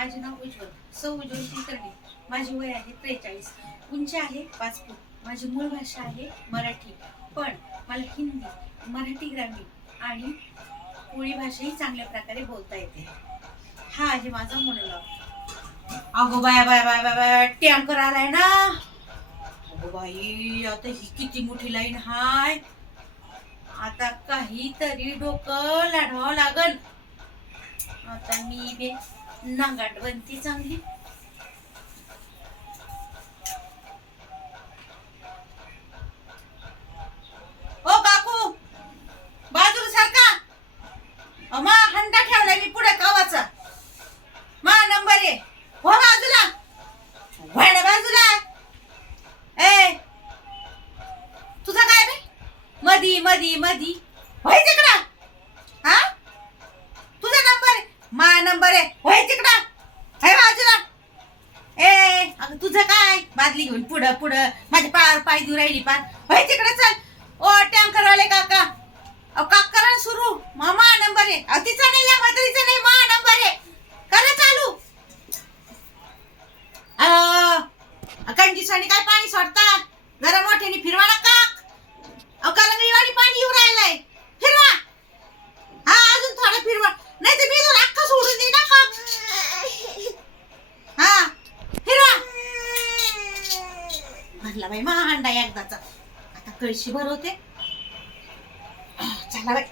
माझे नाव उज्ज्वल. सौ उज्ज्वल कुलकर्णी. माझी वय आहे त्रेचाळीस. उंची आहे पाच फूट. माझी मूळ भाषा आहे मराठी. पण मला हिंदी मराठी ग्रामीण आणि कोळी भाषाही चांगल्या प्रकारे बोलता येते. हा आहे माझा मोनोलॉग अगो bye bye bye bye bye tanker आलाय ना. अगो बाई आता ही किती मोठी लाईन हाय. आता काहीतरी डोकं लाढावं लागल आता मी बे नांगाट बनती चांगली. ओ काकू बाजूला सारखा अमा हंडा ठेवलाय मी पुढे कावाचा. मा नंबर ये हो बाजूला. वळ बाजूला. ए. तुझा काय रे मधी मधी मधी. होय तिकडा. हा? तुझा नंबर आहे मा नंबर आहे होय तिकडं. है बाजूला. ए अगं तुझं काय? बादली घेऊन पुढं पुढं. माझे पाय पाय देऊ राहिली पार होय तिकडं चल. ओ टँकर आले काका. अहो काका करा सुरू. मामा नंबर आहे. अहो तिचा नाही या मदरीचा नाही मा नंबर आहे. करा चालू. अहो काय पाणी सोडता? जरा मोठे फिरवा ना काक अहो कलंगडीवाणी पाणी येऊ राहिलंय फिरवा हा अजून थोडं फिरवा नाही तर मी तो अख्खा सोडून दे ना काक हा फिरवा भरला बाई मा अंडा एकदाचा. आता कळशी भरवते चला बाई.